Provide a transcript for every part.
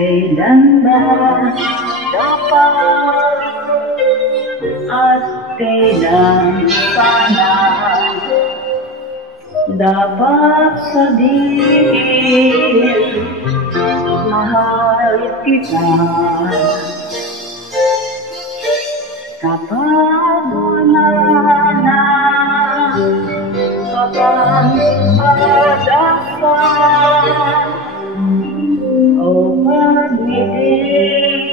Kailan ba dapat at kailan sana dapat sabihin mahal kita? Kapag wala na kapag-adapan o pag-ibig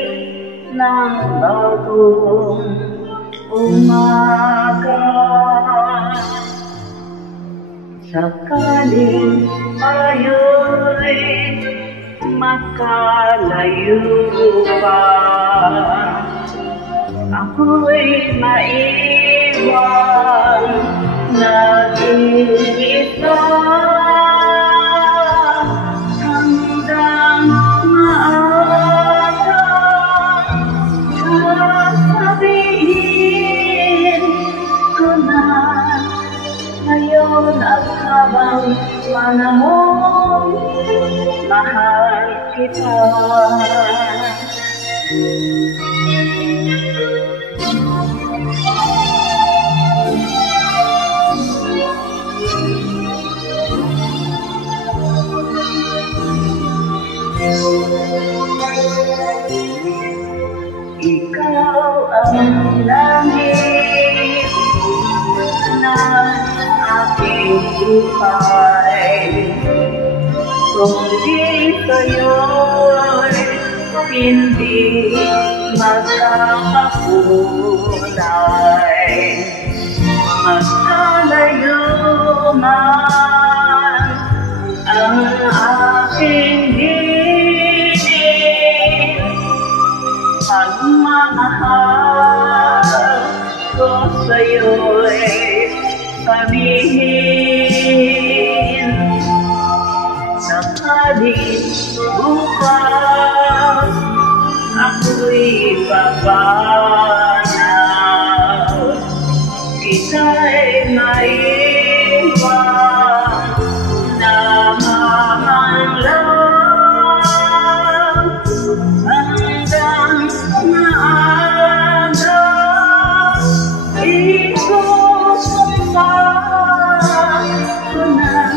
ng bagong umaga, sakaling tayo'y makalayo pa, ako'y maiwan nag-iisa hanggang maaga. Sasabihin ko na ngayon at habang panahon, mahal kita. Ikaw ang langit ng aking buhay. Kung di kayo'y hindi magkakakulay, magkalayo man ang aking hiling, pagmamahal ko sa'yo'y sabihin. Sakaling bukas ako'y papanaw, kita'y maiwan na mamanglang hanggang maaga. Ikusumpah ko na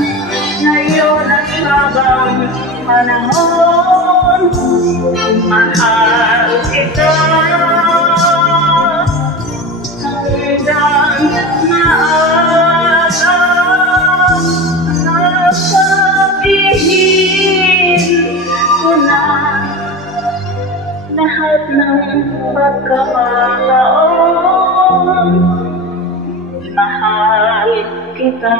ngayon at habang panahon, mahal kita hanggang maaga. Sasabihin ko na lahat ng pagkakataon, mahal kita.